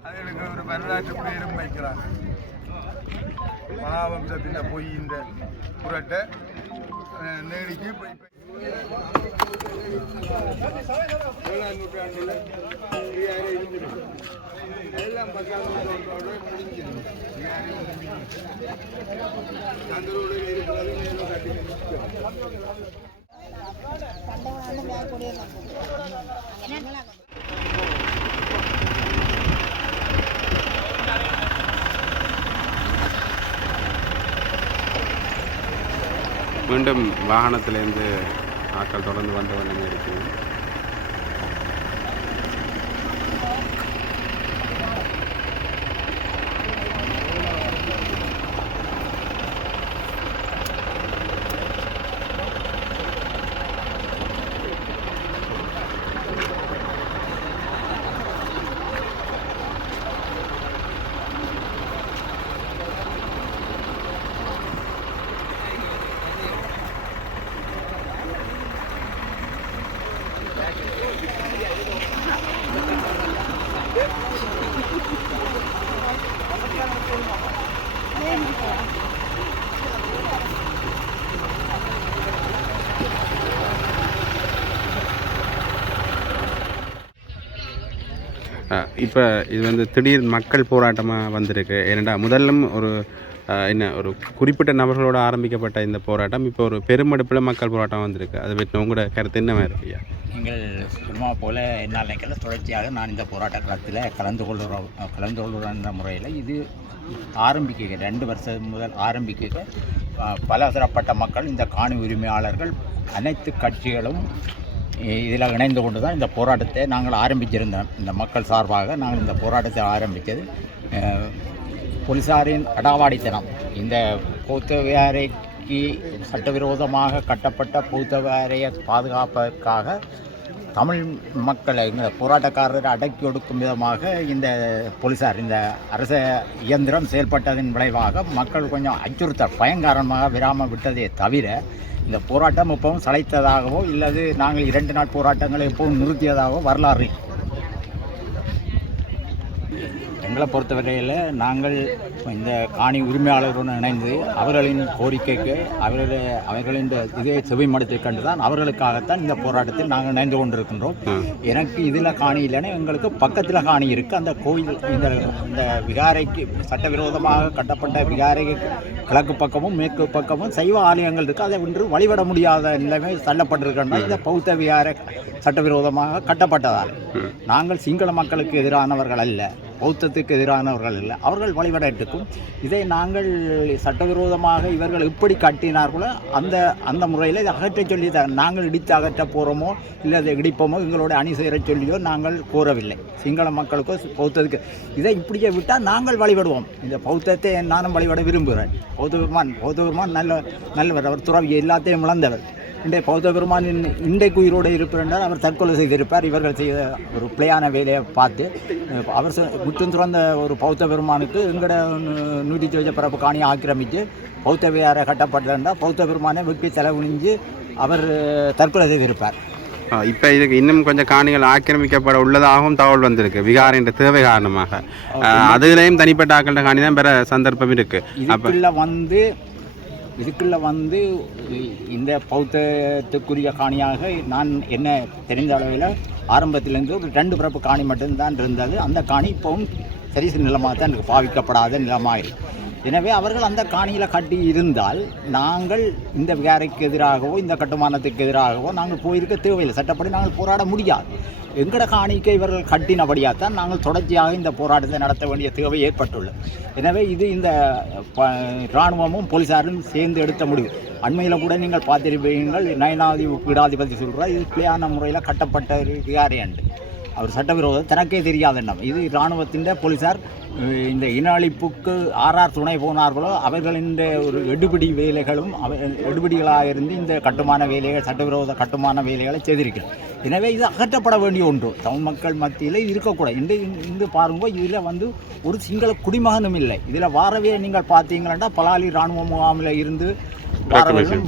அதுகளுக்கு ஒரு வரலாற்று பேரும் வைக்கிறாங்க. மகாவம்சத்தின் போய் இந்த புரட்டை நேடிக்கு போய் 7ஆம் நூற்றாண்டில் எல்லாம் 10ஆம் நூற்றாண்டோடு முடிஞ்சிருக்கு. தந்தூரில் இருக்கிறது மேலும் கட்டி மீண்டும் வாகனத்திலேருந்து ஆட்கள் தொடர்ந்து வந்த வண்ணமே இருக்குது. இப்போ இது வந்து திடீர் மக்கள் போராட்டமாக வந்திருக்கு. ஏனெண்டா முதல்லும் ஒரு குறிப்பிட்ட நபர்களோடு ஆரம்பிக்கப்பட்ட இந்த போராட்டம் இப்போ ஒரு பெருமெடுப்பில் மக்கள் போராட்டம் வந்திருக்கு. அதை பற்றி உங்களோட கருத்து என்ன மாதிரி இருக்கியா? நீங்கள் சும்மா போல் என்னால் நினைக்கல, தொடர்ச்சியாக நான் இந்த போராட்ட களத்தில் கலந்து கொள்ளுற முறையில் இது ஆரம்பிக்க 2 வருஷம் முதல் ஆரம்பிக்க பலதரப்பட்ட மக்கள், இந்த காணி உரிமையாளர்கள், அனைத்து கட்சிகளும் இதில் இணைந்து கொண்டு தான் இந்த போராட்டத்தை நாங்கள் ஆரம்பிச்சிருந்தோம். இந்த மக்கள் சார்பாக நாங்கள் இந்த போராட்டத்தை ஆரம்பித்தது போலீஸாரின் அடாவாடித்தனம். இந்த பௌத்த விகாரைக்கு சட்டவிரோதமாக கட்டப்பட்ட பௌத்த விகாரையை பாதுகாப்பதற்காக தமிழ் மக்களை இந்த போராட்டக்காரரை அடக்கி ஒடுக்கும் விதமாக இந்த போலீஸார், இந்த அரச இயந்திரம் செயல்பட்டதன் விளைவாக மக்கள் கொஞ்சம் அச்சுறுத்தல் பயங்கரமாக விராமல் விட்டதே தவிர இந்த போராட்டம் எப்பவும் சளைத்ததாகவோ இல்லது நாங்கள் 2 நாள் போராட்டங்களை எப்பவும் நிறுத்தியதாகவோ வரலாறு. எங்களை பொறுத்தவரையில் நாங்கள் இந்த காணி உரிமையாளர்களுடன் இணைந்து அவர்களின் கோரிக்கைக்கு அவர்களின் இதை செவிமடுத்து கண்டு தான் அவர்களுக்காகத்தான் இந்த போராட்டத்தில் நாங்கள் இணைந்து கொண்டிருக்கின்றோம். எனக்கு இதில் காணி இல்லைன்னா எங்களுக்கு பக்கத்தில் காணி இருக்குது. அந்த கோயில் இந்த விகாரைக்கு சட்டவிரோதமாக கட்டப்பட்ட விகாரைக்கு கிழக்கு பக்கமும் மேற்கு பக்கமும் சைவ ஆலயங்கள் இருக்குது. அதை ஒன்று வழிபட முடியாத நிலைமை தள்ளப்பட்டிருக்கின்றன. இந்த பௌத்த விகாரை சட்டவிரோதமாக கட்டப்பட்டதால் நாங்கள் சிங்கள மக்களுக்கு எதிரானவர்கள் அல்ல, பௌத்தத்துக்கு எதிரானவர்கள் இல்லை, அவர்கள் வழிபடட்டுக்கும். இதை நாங்கள் சட்டவிரோதமாக இவர்கள் எப்படி கட்டினார்களோ அந்த முறையில் இதை அகற்றச் சொல்லி நாங்கள் இடித்து அகற்ற போகிறோமோ இல்லை அதை இடிப்போமோ எங்களோட அணி செய்கிற சொல்லியோ நாங்கள் கூறவில்லை. சிங்கள மக்களுக்கோ பௌத்தத்துக்கு இதை இப்படியே விட்டால் நாங்கள் வழிபடுவோம். இந்த பௌத்தத்தை நானும் வழிபட விரும்புகிறேன். பௌத்த பெருமான் நல்லவர், அவர் துறவி, எல்லாத்தையும் இழந்தவர். இன்றைய பௌத்த பெருமானின் இன்றைக்கு உயிரோடு இருப்பார். அவர் தற்கொலை செய்திருப்பார். இவர்கள் செய்த ஒரு பிழையான வேலையை பார்த்து அவர் முற்றும் துறந்த ஒரு பௌத்த பெருமானுக்கு எங்களோட 120 பரப்பு காணியை ஆக்கிரமித்து பௌத்த விகாரை கட்டப்பட்டிருந்தால் பௌத்த பெருமானை வெட்டி செலவுணிஞ்சு அவர் தற்கொலை செய்திருப்பார். இப்போ இதுக்கு இன்னும் கொஞ்சம் காணிகள் ஆக்கிரமிக்கப்பட உள்ளதாகவும் தகவல் வந்திருக்கு. விகாரின்ற தேவை காரணமாக அதுலேயும் தனிப்பட்ட ஆக்கின்ற காணி தான் பெற சந்தர்ப்பம் இருக்குது. இதுக்குள்ள இந்த பௌத்தத்துக்குரிய காணியாக நான் என்ன தெரிந்த அளவில் ஆரம்பத்திலேருந்து ஒரு 2 பரப்பு காணி மட்டும்தான் இருந்தது. அந்த காணி இப்போவும் சரிசு நிலமாக தான் எனக்கு பாவிக்கப்படாத நிலமாக இருக்குது. எனவே அவர்கள் அந்த காணியில் கட்டி இருந்தால் நாங்கள் இந்த விகாரைக்கு எதிராகவோ இந்த கட்டுமானத்துக்கு எதிராகவோ நாங்கள் போயிருக்க தேவையில்லை. சட்டப்படி நாங்கள் போராட முடியாது. எங்கட காணிக்கை இவர்கள் கட்டினபடியாகத்தான் நாங்கள் தொடர்ச்சியாக இந்த போராட்டத்தை நடத்த வேண்டிய தேவை ஏற்பட்டுள்ளது. எனவே இது இந்த இராணுவமும் போலீஸாரும் சேர்ந்து எடுத்த முடிவு. அண்மையில் கூட நீங்கள் பார்த்திருப்பீங்கள், நயனாதிபதி பீடாதிபதி சொல்கிறார் இது பிள்ளையான முறையில் கட்டப்பட்ட விகாரையண்டு. அவர் சட்டவிரோதம் தனக்கே தெரியாத எண்ணம். இது இராணுவத்தின் போலீஸார் இந்த இன அழிப்புக்கு ஆறார் துணை போனார்களோ அவர்களின் ஒரு எடுபிடி வேலைகளும் எடுபிடிகளாக இருந்து இந்த கட்டுமான வேலைகள் சட்டவிரோத கட்டுமான வேலைகளை செய்திருக்கிறது. எனவே இது அகற்றப்பட வேண்டிய ஒன்று. தமிழ் மக்கள் மத்தியில் இருக்கக்கூடாது. இன்று பாருங்க, இதில் ஒரு சிங்கள குடிமகனும் இல்லை. இதில் வாரவே நீங்கள் பார்த்தீங்கன்னா பலாலி இராணுவ முகாமில் இருந்து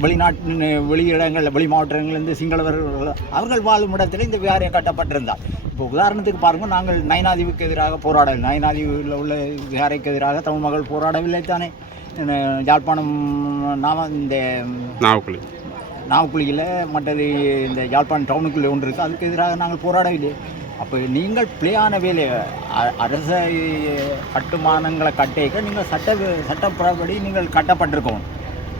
வெளிநாட்டு வெளியிடங்கள் வெளி மாவட்டங்களிலிருந்து சிங்களவர்கள் அவர்கள் வாழும் இடத்தில் இந்த விகாரை கட்டப்பட்டிருந்தார். இப்போ உதாரணத்துக்கு பாருங்கள், நாங்கள் நயனாதிவுக்கு எதிராக போராடவில்லை. நயனாதிவில் உள்ள விகாரைக்கு எதிராக தமிழ் மக்கள் போராடவில்லை தானே. யாழ்ப்பாணம் இந்த நாவக்குழியில் மற்றது இந்த யாழ்ப்பாணம் டவுனுக்குள்ளே ஒன்று இருக்குது, அதுக்கு எதிராக நாங்கள் போராடவில்லை. அப்போ நீங்கள் பிள்ளையான வேலை அரச கட்டுமானங்களை கட்டிக்க நீங்கள் சட்டப்படி நீங்கள் கட்டப்பட்டிருக்கணும்.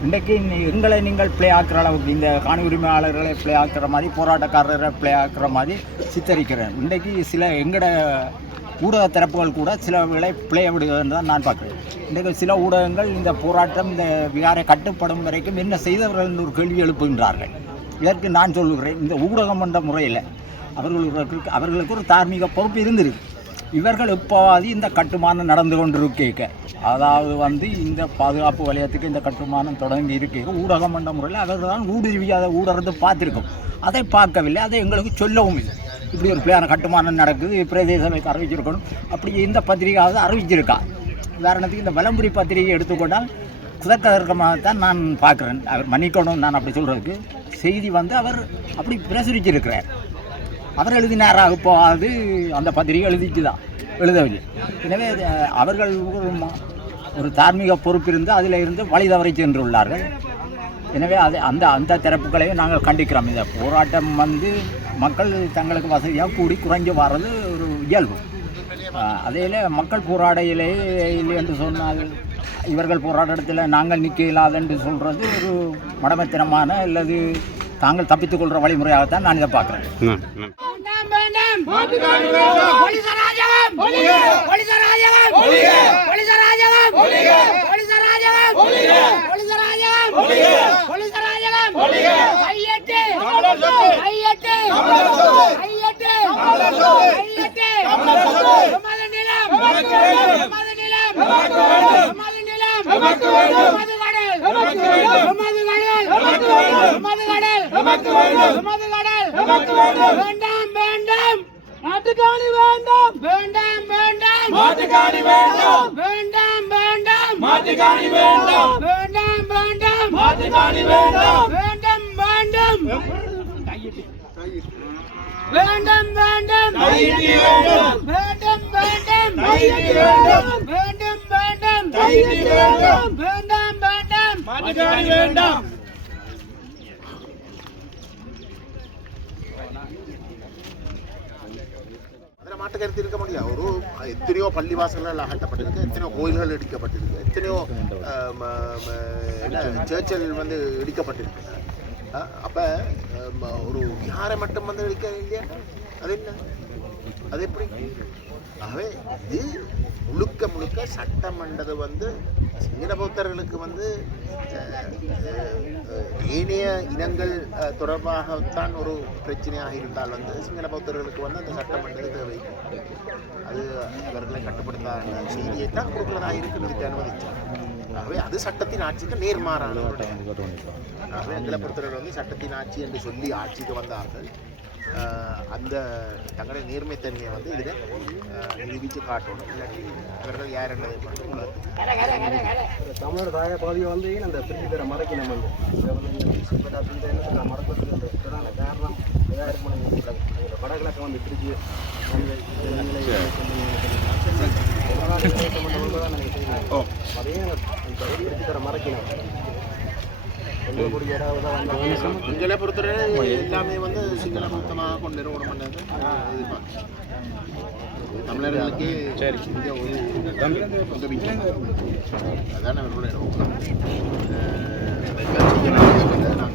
இன்றைக்கு எங்களை நீங்கள் பிளே ஆக்குற அளவுக்கு இந்த காணி உரிமையாளர்களை பிளே ஆக்குற மாதிரி போராட்டக்காரரை பிளே ஆக்குற மாதிரி சித்தரிக்கிறேன். இன்றைக்கு சில எங்களோட ஊடக தரப்புகள் கூட சில வேளை பிளே விடுகிறதுன்னு தான் நான் பார்க்குறேன். இன்றைக்கு சில ஊடகங்கள் இந்த போராட்டம் இந்த விகாரை கட்டுப்படும் வரைக்கும் என்ன செய்தவர்கள் ஒரு கேள்வி எழுப்புகின்றார்கள். இதற்கு நான் சொல்லுகிறேன், இந்த ஊடகம் என்ற முறையில் அவர்களுக்கு ஒரு தார்மீக பொறுப்பு இருந்திருக்கு. இவர்கள் எப்போவாது இந்த கட்டுமானம் நடந்து கொண்டிருக்க, அதாவது இந்த பாதுகாப்பு வலயத்துக்கு இந்த கட்டுமானம் தொடங்கி இருக்க ஊடகம் என்ற முறையில் அவர்கள் தான் ஊடகத்தை பார்த்துருக்கோம். அதை பார்க்கவில்லை, அதை எங்களுக்கு சொல்லவும் இல்லை. இப்படி ஒரு பிள்ளையான கட்டுமானம் நடக்குது, பிரதேச சபைக்கு அறிவிச்சிருக்கணும், அப்படி இந்த பத்திரிகையாவது அறிவிச்சிருக்கா. உதாரணத்துக்கு இந்த வலம்புரி பத்திரிகை எடுத்துக்கொண்டால் குதர்க்கதர்க்கமாகத்தான் நான் பார்க்குறேன். அவர் மன்னிக்கணும் நான் அப்படி சொல்கிறதுக்கு. செய்தி அவர் அப்படி பிரசுரிச்சிருக்கிறார். அவர் எழுதினாராக போகாது, அந்த பத்திரிகை எழுதவில்லை. எனவே அவர்கள் ஒரு தார்மீக பொறுப்பு இருந்து அதில் இருந்து வழி தவறி சென்றுள்ளார்கள். எனவே அந்த தரப்புகளையும் நாங்கள் கண்டிக்கிறோம். இந்த போராட்டம் மக்கள் தங்களுக்கு வசதியாக கூடி குறைஞ்சு வர்றது ஒரு இயல்பு. அதையில் மக்கள் போராடையிலே இல்லை என்று சொன்னால் இவர்கள் போராட்டத்தில் நாங்கள் நிற்க இல்லாத என்று சொல்கிறது ஒரு மடமைத்தனமான அல்லது தாங்கள் தப்பித்துக் கொள்கிற வழிமுறையாகத்தான் நான் இதை பார்க்குறேன். மாட்டுக்காணி வேண்டாம், வேண்டாம் வேண்டாம் மாட்டுக்காணி வேண்டாம், வேண்டாம் வேண்டாம் மாட்டுக்காணி வேண்டாம், வேண்டாம் வேண்டாம் மாட்டுக்காணி வேண்டாம், வேண்டாம் வேண்டாம் வேண்டாம் வேண்டாம் தையிட்டி வேண்டாம், வேண்டாம் வேண்டாம் தையிட்டி வேண்டாம், வேண்டாம் வேண்டாம் தையிட்டி வேண்டாம், வேண்டாம் வேண்டாம் மாட்டுக்காணி வேண்டாம். மாட்டுக்கருத்து இருக்க முடியாது. ஒரு எத்தனையோ பள்ளிவாசல்கள் அகற்றப்பட்டிருக்கு, எத்தனையோ கோயில்கள் இடிக்கப்பட்டிருக்கு, எத்தனையோ சர்ச்சல் இடிக்கப்பட்டிருக்கு. அப்போ ஒரு யாரை மட்டும் இடிக்க இல்லையா? அது என்ன, அது எப்படி? ஆகவே இது முழுக்க சட்டமன்றது சிங்கள பௌத்தர்களுக்கு ஏனைய இனங்கள் தொடர்பாகத்தான் ஒரு பிரச்சனையாக இருந்தால் சிங்கள பௌத்தர்களுக்கு அந்த சட்டமன்றது தேவை. அது அவர்களை கட்டுப்படுத்தாத செய்தியை தான் கொடுக்கிறதாக இருக்கிறதுக்கு அனுமதிச்சார். ஆகவே அது சட்டத்தின் ஆட்சிக்கு நேர்மாறான. ஆகவே எங்களை பொறுத்தவர்கள் சட்டத்தின் ஆட்சி என்று சொல்லி ஆட்சிக்கு வந்தார்கள். அந்த தங்களுடைய நேர்மைத்தன்மையை இதில் நிரூபித்து காட்டணும். இல்லாட்டி அவர்கள் யார் என்பதை தமிழர் தாய பகுதியை அந்த பிரித்து தர மறைக்கணும். மறக்கிறதுக்கு பிரதான காரணம் வடகிழக்கு பிரிச்சு அதையும் பிரித்து தர மறைக்கணும். எங்களை பொறுத்தவரை எல்லாமே சிங்கள மொத்தமாக கொண்டு நிறுவனம் பண்ணது எதிர்பார்க்க தமிழர்களுக்கு சரி. இங்கே ஒரு உதவி அதான் அவர்களுடைய நோக்கம். அதைத்தான் செய்யலாம்.